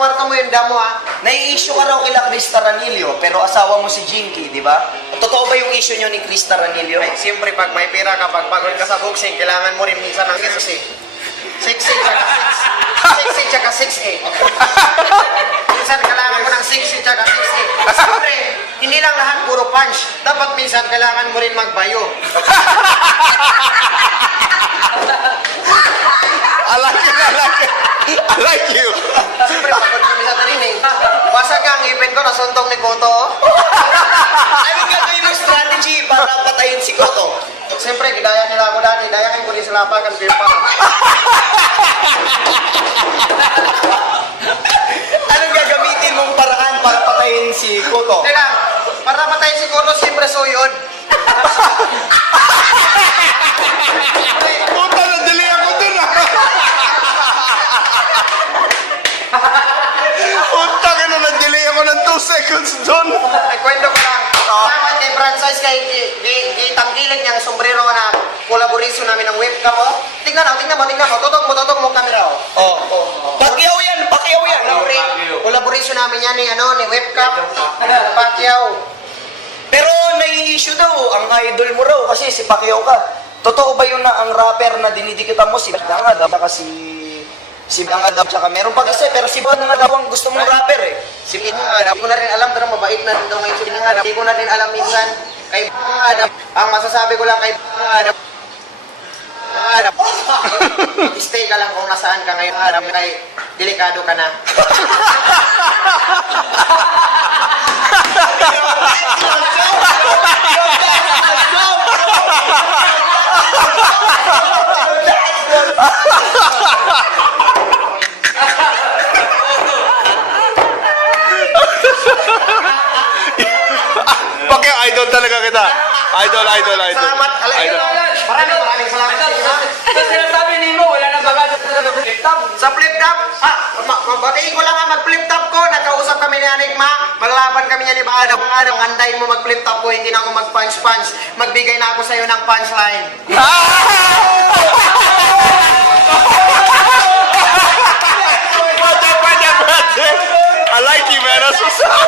kwarto mo yung damo ha. Nai-issue ka raw kila Krista Ranillo, pero asawa mo si Jinky, di ba? Totoo ba yung issue nyo ni Krista Ranillo? Ay, siyempre, pag may pera ka, pag pagod ka sa boxing, kailangan mo rin minsan ng Jesus eh. 6'8 tsaka 6'8. Minsan kailangan mo ng 6'8 tsaka 6'8. Siyempre, hindi lang lahat puro punch. Dapat minsan kailangan mo rin magbayo. I like you. Siyempre, pagod kami sa training. Basag ang ipin ko, nasuntong ni Koto. Anong gagawin mo strategy para patayin si Koto? Siyempre, gidaya nila ako dati. Dayakin ko din sa lapagan, pipa. Anong gagamitin mong paraan para patayin si Koto? Teka, para patayin si Koto, siyempre suyod. Puta, nadali ako dun ah. Puta ka na, nadali ako ng 2 seconds dun. Ay, kwento ko lang. Salamat kay franchise kay gitanggilan niyang sombrero na kolaborasyon namin ng webcam mo. Tingnan mo. Tutok mo camera. Pakyaw yan! Kolaborasyon namin yan ni webcam. Pacquiao. Pero nai-issue daw, ang idol mo raw kasi si Pacquiao ka. Totoo ba yun na ang rapper na dinidikitan mo si Bangad kasi si Bangad tsaka meron pa kasi pero si Bangad daw ang gusto mong rapper eh. Si Bangad, hindi ko na rin alam pero mabait na rin daw ngayon si Bangad. Hindi ko na rin alam minsan kay Bangad. Ang masasabi ko lang kay Bangad, stay ka lang kung nasaan ka ngayon araw kay delikado ka na. Bakit idol talaga kita? Idol. Salamat. Maraming salamat sa inyo. Ito sinasabi ni mo, wala nang baga sa flip top. Sa flip top, mabatiin ko lang mag-flip top ko. Nagkausap kami ni Anikma. Maglaban kami niya ni Baada. Kung araw, andayin mo mag-flip top ko. Hindi na ako mag-punch. Magbigay na ako sa'yo ng punchline. I like you, man. That's what's up.